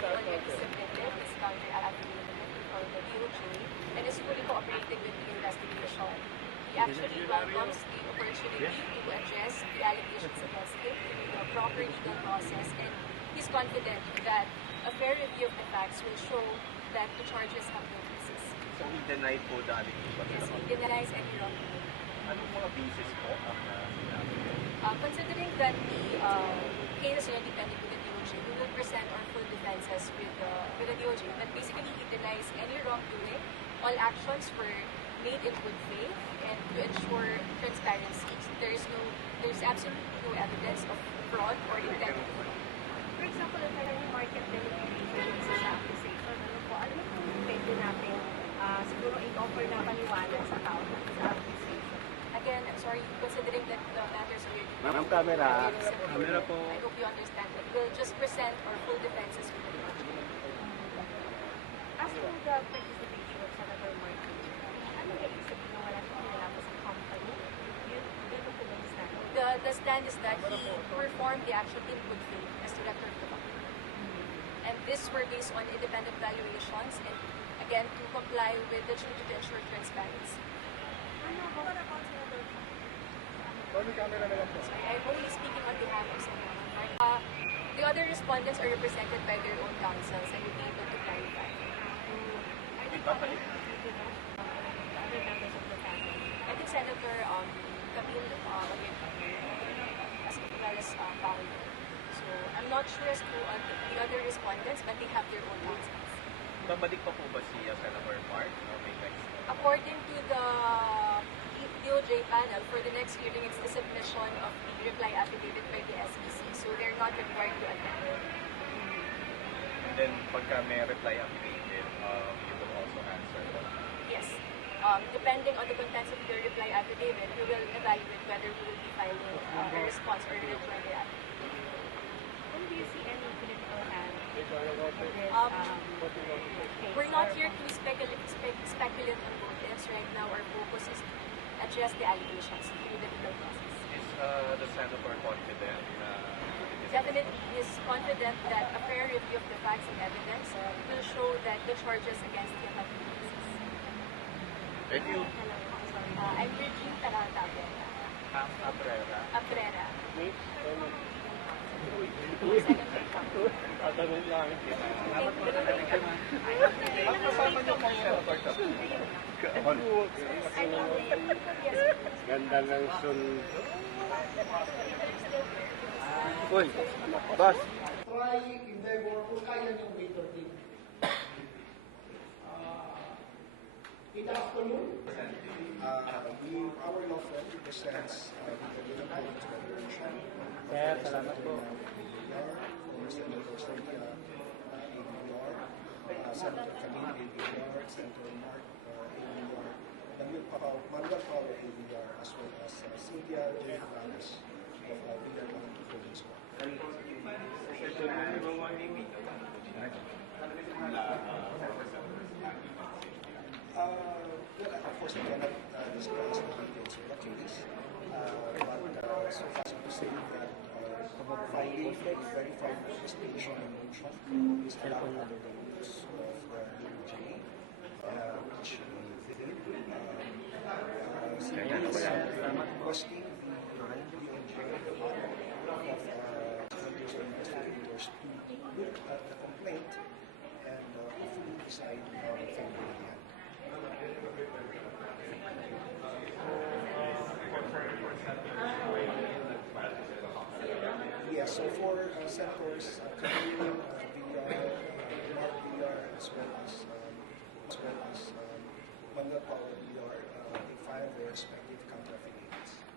already submitted this counter affidavit before the DOJ and is fully cooperating with the investigation. He actually welcomes the opportunity to address the allegations against him in the proper legal process, and he's confident that a fair review of the facts will show that the charges have no basis. So he denied po the allegations? Yes, he denies any wrongdoing. Anong mga basis po ang sinabi? Considering that the case is already pending with the DOJ, we will present our full defenses with the DOJ. But basically, he denies any wrongdoing. All actions were made in good faith and to ensure transparency. There's absolutely no evidence of fraud or intent to fraud. For example, if may market manipulation sa accusation, ano yung pwede natin siguro i-offer na paniwala sa tao sa accusation? Again, I'm sorry, considering that the matters are already Ma'am, camera. Camera po. I hope you understand that we'll just present our full defenses with the DOJ. As to the participation of Senator Martin, ano yung ibig sabihin na wala siyang kinalaman sa company? Dito po ba stand? The stand is that he performed the action in good faith as Director of the company. And this were based on independent valuations and again to comply with the duty to ensure transparency. Sorry, I'm only speaking on behalf of Senator Martin. The other respondents are represented by their own counsels and will be able to clarify. Are they public? The other members of the family? I think Senator Camille as well as Paolo. So I'm not sure as to the other respondents, but they have their own counsels. Babalik pa po ba si Senator Mark o may next? According to the DOJ panel, for the next hearing, it's the submission of the reply affidavit by the SEC, so they're not required to attend. And then pagka may reply affidavit, you will also answer that? Yes. Depending on the contents of the reply affidavit, we will evaluate whether we will be filing a response or a reply affidavit. When do you see any political hand in this We're not here to speculate on motives. Right now, our focus is to address the allegations through the legal process. Is the Senator confident na Definitely, he is confident that a fair review of the facts and evidence will show that the charges against him have no basis. Thank you. I'm Regine Tarantapia. Abrera. Abrera. Tatanong lang. Ganda ng sun. Uy, boss. Try, endeavor, kung kaya niyong later din. Good afternoon. Our law firm represents the Philippine Federation. Sir, salamat po. Senator Sophia ABR, Senator Camille ABR, Senator Mark ABR, Manuel Paulo ABR, as well as Cynthia J. Flores of Villar County Police Corps. Well, of course, I cannot discuss the details of the case, but suffice it to say that finding a verified participation in motion is allowed under the rules of the DOJ, which we did. Requesting the DOJ of senators and investigators to look at the complaint and hopefully decide how to favor the end. Yes, so for senators, Camille, Mark Villar, as well as Manuel Paulo Villar, they filed their respective